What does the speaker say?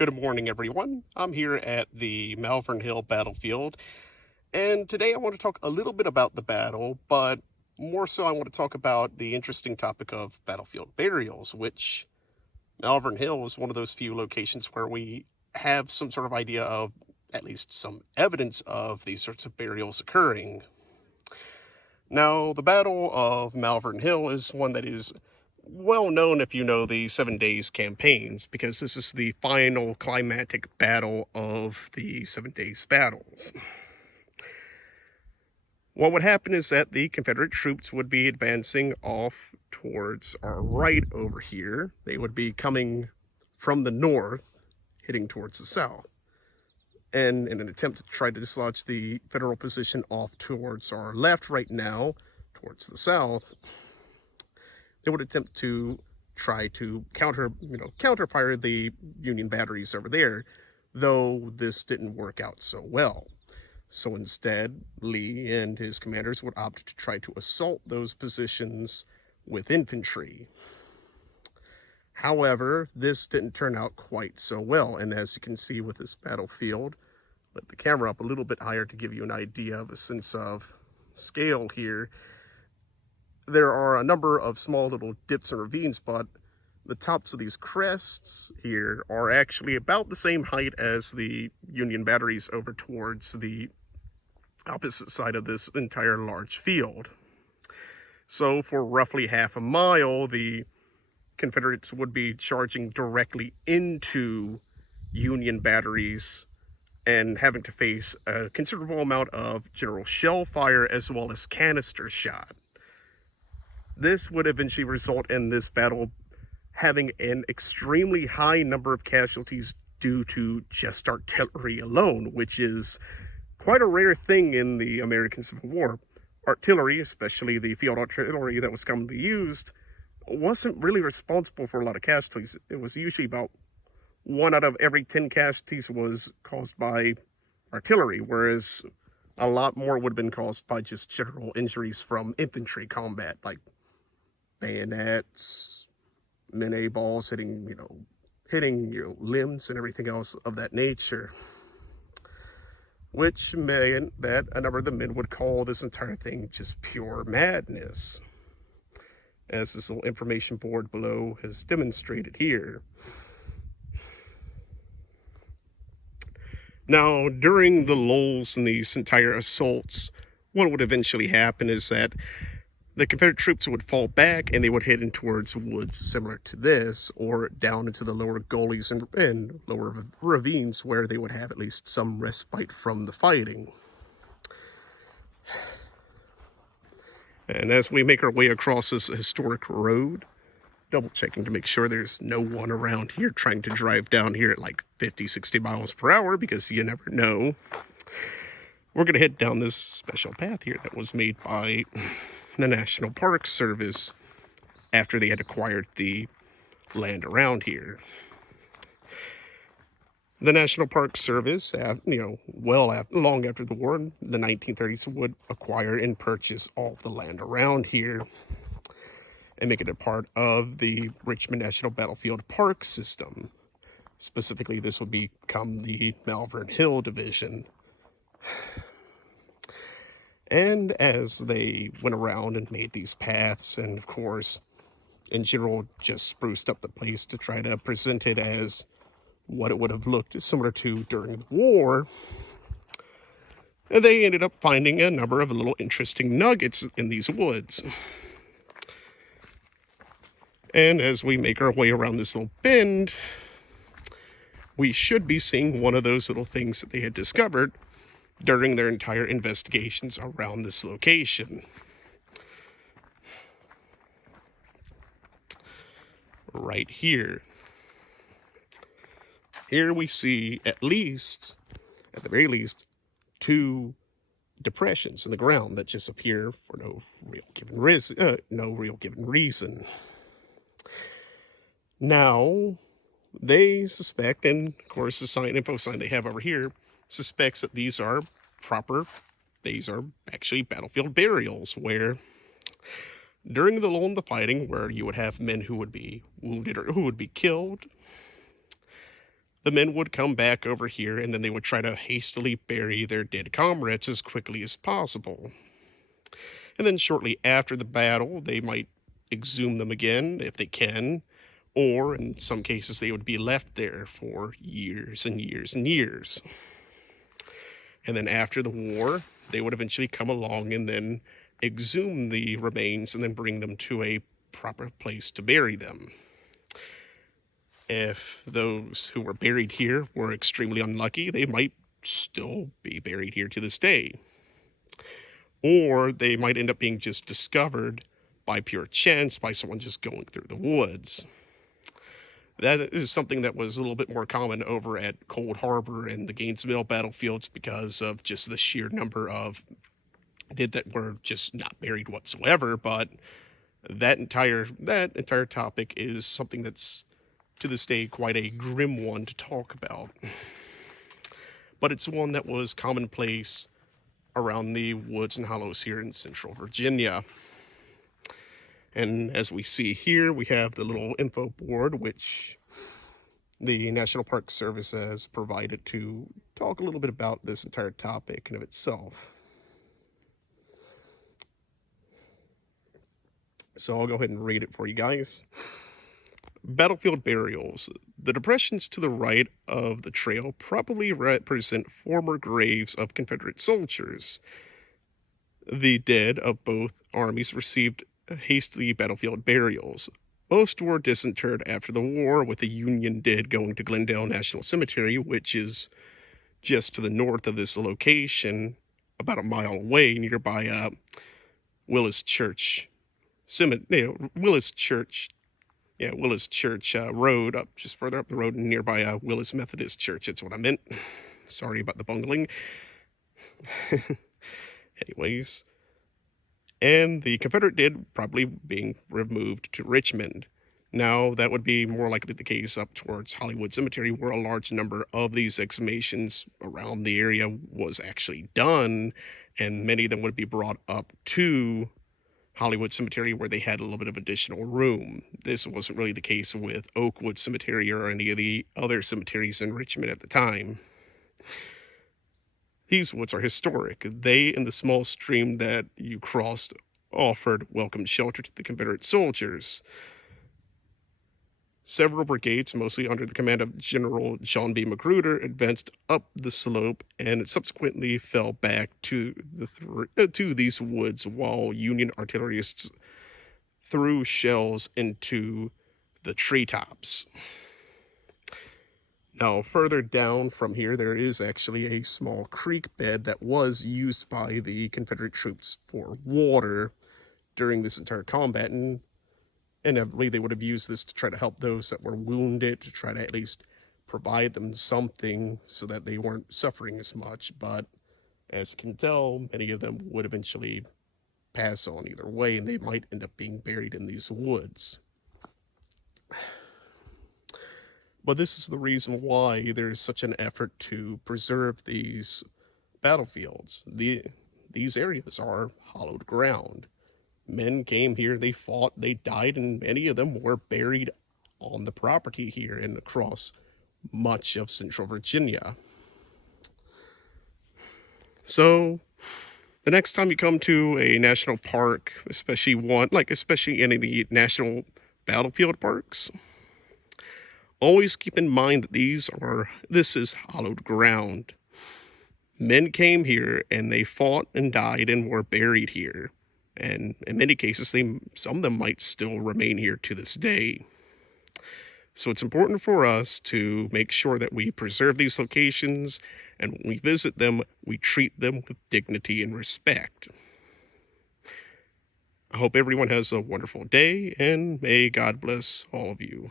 Good morning, everyone. I'm here at the Malvern Hill Battlefield, and today I want to talk a little bit about the battle, but more so I want to talk about the interesting topic of battlefield burials, which Malvern Hill is one of those few locations where we have some sort of idea of, at least some evidence of these sorts of burials occurring. Now, the Battle of Malvern Hill is one that is well known if you know the 7 Days campaigns, because this is the final climactic battle of the 7 Days battles. What would happen is that the Confederate troops would be advancing off towards our right over here. They would be coming from the north, heading towards the south. And in an attempt to try to dislodge the Federal position off towards our left right now, towards the south, they would attempt to try to counterfire the Union batteries over there, though this didn't work out so well. So instead, Lee and his commanders would opt to try to assault those positions with infantry. However, this didn't turn out quite so well, and as you can see with this battlefield, let the camera up a little bit higher to give you an idea of a sense of scale here. There are a number of small little dips and ravines, but the tops of these crests here are actually about the same height as the Union batteries over towards the opposite side of this entire large field. So for roughly half a mile, the Confederates would be charging directly into Union batteries and having to face a considerable amount of general shell fire as well as canister shot. This would eventually result in this battle having an extremely high number of casualties due to just artillery alone, which is quite a rare thing in the American Civil War. Artillery, especially the field artillery that was commonly used, wasn't really responsible for a lot of casualties. It was usually about 1 out of every 10 casualties was caused by artillery, whereas a lot more would have been caused by just general injuries from infantry combat, like bayonets, melee balls hitting limbs and everything else of that nature, which meant that a number of the men would call this entire thing just pure madness, as this little information board below has demonstrated here. Now, during the lulls in these entire assaults, what would eventually happen is that the Confederate troops would fall back and they would head in towards woods similar to this, or down into the lower gullies and lower ravines where they would have at least some respite from the fighting. And as we make our way across this historic road, double checking to make sure there's no one around here trying to drive down here at like 50, 60 miles per hour, because you never know. We're going to head down this special path here that was made by the National Park Service after they had acquired the land around here. The National Park Service, long after the war in the 1930s, would acquire and purchase all of the land around here and make it a part of the Richmond National Battlefield Park system. Specifically, this would become the Malvern Hill Division. And as they went around and made these paths, and of course, in general, just spruced up the place to try to present it as what it would have looked similar to during the war, and they ended up finding a number of little interesting nuggets in these woods. And as we make our way around this little bend, we should be seeing one of those little things that they had discovered during their entire investigations around this location. Right here. Here we see at the very least, 2 depressions in the ground that just appear for no real given reason. Now, they suspect, and of course the info sign they have over here suspects that these are actually battlefield burials, where during the lull in the fighting, where you would have men who would be wounded or who would be killed, the men would come back over here and then they would try to hastily bury their dead comrades as quickly as possible. And then shortly after the battle, they might exhume them again if they can, or in some cases, they would be left there for years and years and years. And then after the war, they would eventually come along and then exhume the remains and then bring them to a proper place to bury them. If those who were buried here were extremely unlucky, they might still be buried here to this day. Or they might end up being just discovered by pure chance by someone just going through the woods. That is something that was a little bit more common over at Cold Harbor and the Gainesville battlefields because of just the sheer number of dead that were just not buried whatsoever. But that entire topic is something that's to this day quite a grim one to talk about. But it's one that was commonplace around the woods and hollows here in central Virginia. And as we see here, we have the little info board, which the National Park Service has provided to talk a little bit about this entire topic in of itself. So I'll go ahead and read it for you guys. Battlefield burials. The depressions to the right of the trail probably represent former graves of Confederate soldiers. The dead of both armies received hasty battlefield burials. Most were disinterred after the war, with the Union dead going to Glendale National Cemetery, which is just to the north of this location, about a mile away, nearby Willis Church Willis Church Road, up just further up the road, nearby Willis Methodist Church. That's what I meant. Sorry about the bungling. Anyways. And the Confederate dead probably being removed to Richmond. Now, that would be more likely the case up towards Hollywood Cemetery, where a large number of these exhumations around the area was actually done, and many of them would be brought up to Hollywood Cemetery, where they had a little bit of additional room. This wasn't really the case with Oakwood Cemetery or any of the other cemeteries in Richmond at the time. These woods are historic. They and the small stream that you crossed offered welcome shelter to the Confederate soldiers. Several brigades, mostly under the command of General John B. Magruder, advanced up the slope and subsequently fell back to these woods while Union artillerists threw shells into the treetops. Now, further down from here, there is actually a small creek bed that was used by the Confederate troops for water during this entire combat, and inevitably they would have used this to try to help those that were wounded, to try to at least provide them something so that they weren't suffering as much. But as you can tell, many of them would eventually pass on either way, and they might end up being buried in these woods. But this is the reason why there's such an effort to preserve these battlefields. These areas are hallowed ground. Men came here, they fought, they died, and many of them were buried on the property here and across much of central Virginia. So, the next time you come to a national park, especially any of the national battlefield parks, always keep in mind that this is hallowed ground. Men came here and they fought and died and were buried here. And in many cases, some of them might still remain here to this day. So it's important for us to make sure that we preserve these locations, and when we visit them, we treat them with dignity and respect. I hope everyone has a wonderful day, and may God bless all of you.